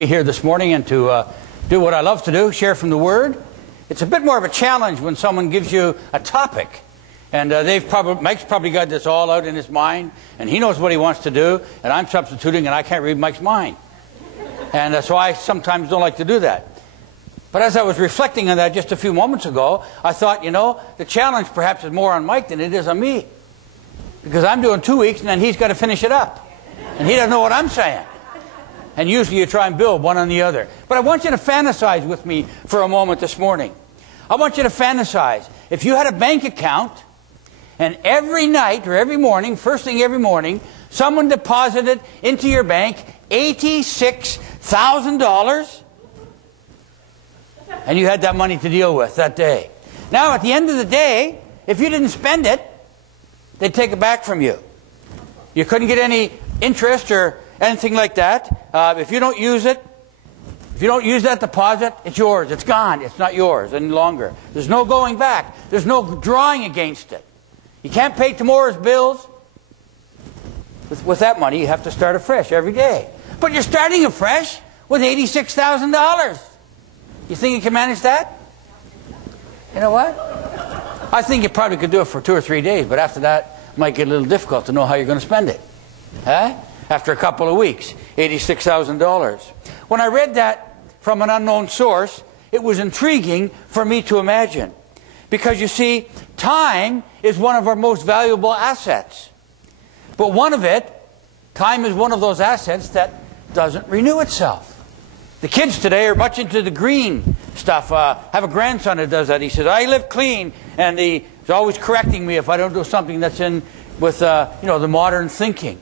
Here this morning and to do what I love to do, share from the Word. It's a bit more of a challenge when someone gives you a topic, and Mike's probably got this all out in his mind, and he knows what he wants to do, and I'm substituting, and I can't read Mike's mind, and so I sometimes don't like to do that. But as I was reflecting on that just a few moments ago, I thought, the challenge perhaps is more on Mike than it is on me, because I'm doing 2 weeks, and then he's got to finish it up, and he doesn't know what I'm saying. And usually you try and build one on the other. But I want you to fantasize with me for a moment this morning. I want you to fantasize. If you had a bank account, and every night or every morning, first thing every morning, someone deposited into your bank $86,000, and you had that money to deal with that day. Now, at the end of the day, if you didn't spend it, they'd take it back from you. You couldn't get any interest or anything like that. If you don't use it, if you don't use that deposit, it's yours. It's gone. It's not yours any longer. There's no going back. There's no drawing against it. You can't pay tomorrow's bills. With that money, you have to start afresh every day. But you're starting afresh with $86,000. You think you can manage that? You know what? I think you probably could do it for 2 or 3 days, but after that, it might get a little difficult to know how you're going to spend it. Huh? After a couple of weeks, $86,000. When I read that from an unknown source, it was intriguing for me to imagine. Because you see, time is one of our most valuable assets. But time is one of those assets that doesn't renew itself. The kids today are much into the green stuff. I have a grandson that does that. He says, I live clean. And he's always correcting me if I don't do something that's in with the modern thinking.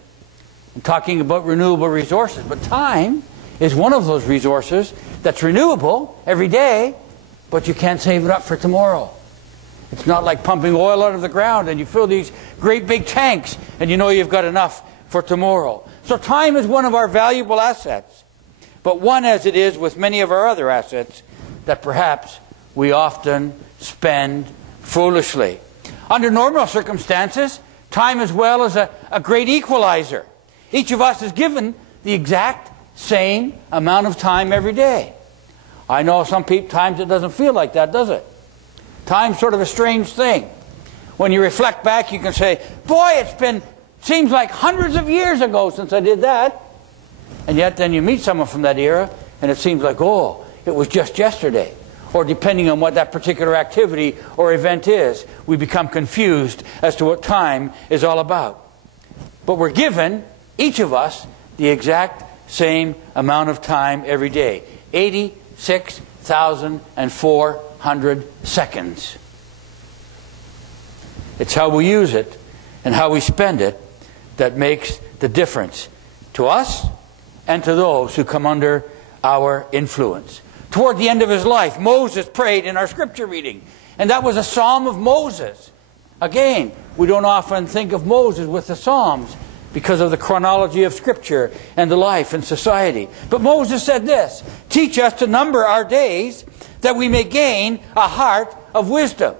I'm talking about renewable resources, but time is one of those resources that's renewable every day, but you can't save it up for tomorrow. It's not like pumping oil out of the ground and you fill these great big tanks and you know you've got enough for tomorrow. So time is one of our valuable assets, but one, as it is with many of our other assets, that perhaps we often spend foolishly. Under normal circumstances, time as well is a great equalizer. Each of us is given the exact same amount of time every day. I know times it doesn't feel like that, does it? Time's sort of a strange thing. When you reflect back, you can say, boy, seems like hundreds of years ago since I did that. And yet then you meet someone from that era, and it seems like, oh, it was just yesterday. Or depending on what that particular activity or event is, we become confused as to what time is all about. But we're given, each of us, the exact same amount of time every day. 86,400 seconds. It's how we use it and how we spend it that makes the difference to us and to those who come under our influence. Toward the end of his life, Moses prayed in our scripture reading, and that was a psalm of Moses. Again, we don't often think of Moses with the Psalms because of the chronology of Scripture and the life and society. But Moses said this, teach us to number our days that we may gain a heart of wisdom.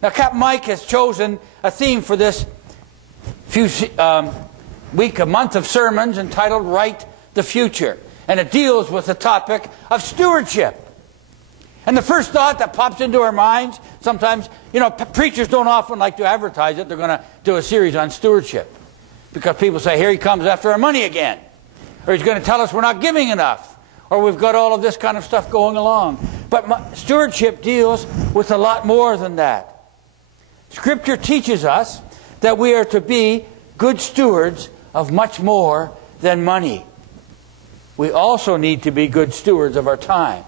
Now, Captain Mike has chosen a theme for this a month of sermons entitled Write the Future. And it deals with the topic of stewardship. And the first thought that pops into our minds, sometimes, preachers don't often like to advertise it. They're going to do a series on stewardship. Because people say, here he comes after our money again. Or he's going to tell us we're not giving enough. Or we've got all of this kind of stuff going along. But stewardship deals with a lot more than that. Scripture teaches us that we are to be good stewards of much more than money. We also need to be good stewards of our time.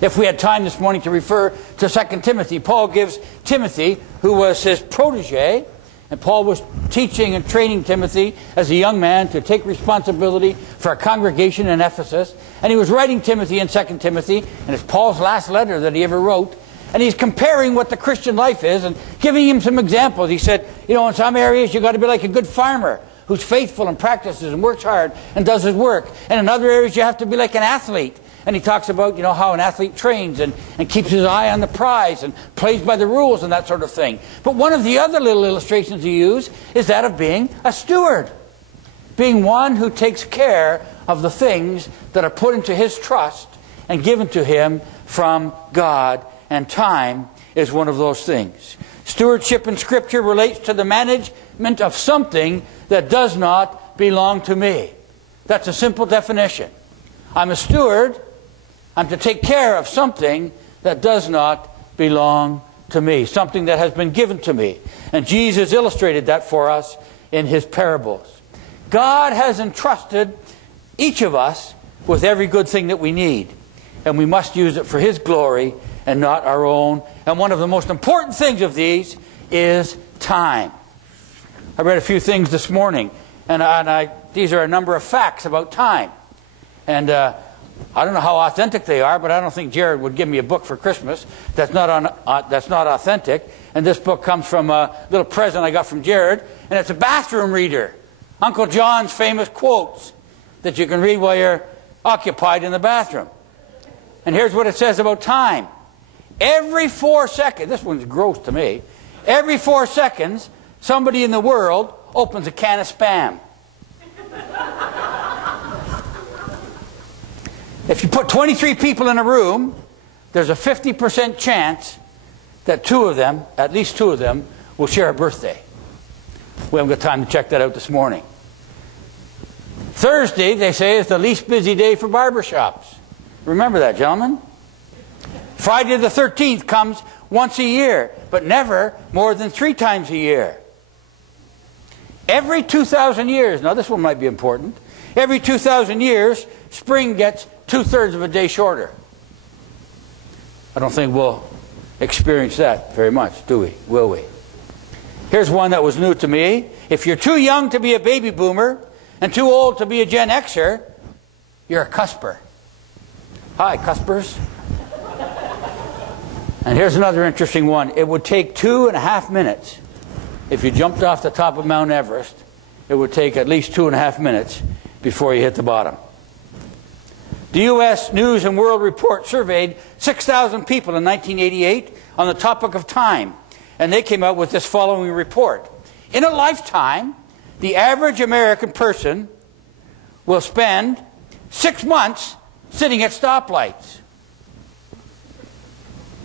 If we had time this morning to refer to 2 Timothy, Paul gives Timothy, who was his protege, and Paul was teaching and training Timothy as a young man to take responsibility for a congregation in Ephesus. And he was writing Timothy in 2 Timothy, and it's Paul's last letter that he ever wrote. And he's comparing what the Christian life is and giving him some examples. He said, in some areas you've got to be like a good farmer who's faithful and practices and works hard and does his work. And in other areas you have to be like an athlete. And he talks about, how an athlete trains and keeps his eye on the prize and plays by the rules and that sort of thing. But one of the other little illustrations he used is that of being a steward. Being one who takes care of the things that are put into his trust and given to him from God, and time is one of those things. Stewardship in Scripture relates to the management of something that does not belong to me. That's a simple definition. I'm a steward. I'm to take care of something that does not belong to me, something that has been given to me. And Jesus illustrated that for us in his parables. God has entrusted each of us with every good thing that we need, and we must use it for his glory and not our own. And one of the most important things of these is time. I read a few things this morning, and these are a number of facts about time. And I don't know how authentic they are, but I don't think Jared would give me a book for Christmas that's not authentic. And this book comes from a little present I got from Jared, and it's a bathroom reader. Uncle John's famous quotes that you can read while you're occupied in the bathroom. And here's what it says about time. Every 4 seconds, this one's gross to me, every 4 seconds, somebody in the world opens a can of Spam. If you put 23 people in a room, there's a 50% chance that at least two of them, will share a birthday. We haven't got time to check that out this morning. Thursday, they say, is the least busy day for barbershops. Remember that, gentlemen? Friday the 13th comes once a year, but never more than 3 times a year. Every 2,000 years, now this one might be important, every 2,000 years, spring gets 2/3 of a day shorter. I don't think we'll experience that very much, do we? Will we? Here's one that was new to me. If you're too young to be a baby boomer and too old to be a Gen Xer, you're a cusper. Hi, cuspers. And here's another interesting one. It would take 2.5 minutes. If you jumped off the top of Mount Everest, it would take at least 2.5 minutes before you hit the bottom. The U.S. News and World Report surveyed 6,000 people in 1988 on the topic of time, and they came out with this following report. In a lifetime, the average American person will spend 6 months sitting at stoplights.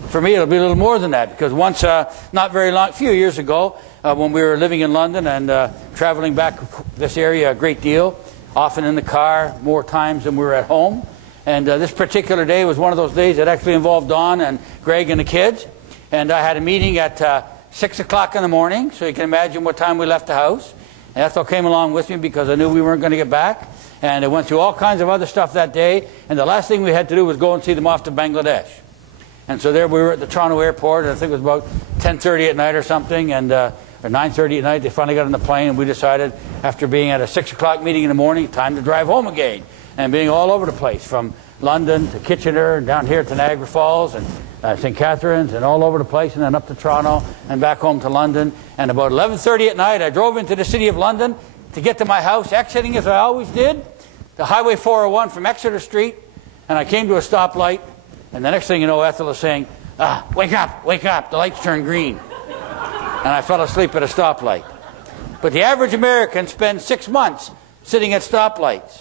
For me, it'll be a little more than that, because once, not very long, a few years ago, when we were living in London and traveling back this area a great deal, often in the car, more times than we were at home. And this particular day was one of those days that actually involved Dawn and Greg and the kids. And I had a meeting at 6 o'clock in the morning, so you can imagine what time we left the house. And Ethel came along with me because I knew we weren't going to get back. And I went through all kinds of other stuff that day. And the last thing we had to do was go and see them off to Bangladesh. And so there we were at the Toronto airport, and I think it was about 10:30 at night or something, and or 9:30 at night. They finally got on the plane, and we decided, after being at a 6 o'clock meeting in the morning, time to drive home again. And being all over the place, from London to Kitchener, and down here to Niagara Falls, and St. Catharines, and all over the place, and then up to Toronto, and back home to London. And about 11:30 at night, I drove into the city of London to get to my house, exiting, as I always did, the Highway 401 from Exeter Street, and I came to a stoplight. And the next thing you know, Ethel is saying, wake up, the lights turn green. And I fell asleep at a stoplight. But the average American spends 6 months sitting at stoplights.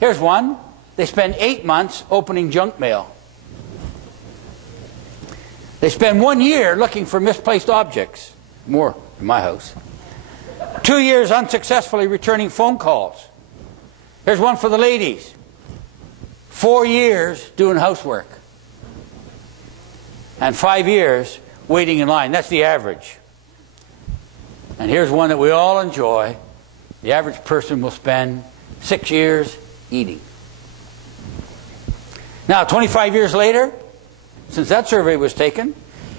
Here's one. They spend 8 months opening junk mail. They spend 1 year looking for misplaced objects. More in my house. 2 years unsuccessfully returning phone calls. Here's one for the ladies. 4 years doing housework. And 5 years waiting in line. That's the average. And here's one that we all enjoy. The average person will spend 6 years eating. Now, 25 years later, since that survey was taken,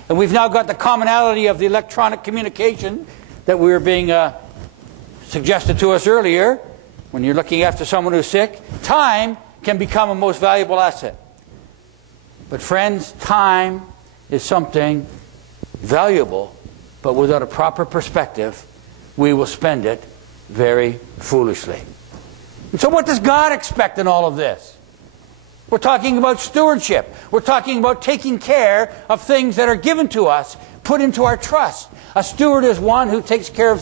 and we've now got the commonality of the electronic communication that we were being suggested to us earlier, when you're looking after someone who's sick, time can become a most valuable asset. But friends, time is something valuable, but without a proper perspective, we will spend it very foolishly. And so what does God expect in all of this? We're talking about stewardship. We're talking about taking care of things that are given to us, put into our trust. A steward is one who takes care of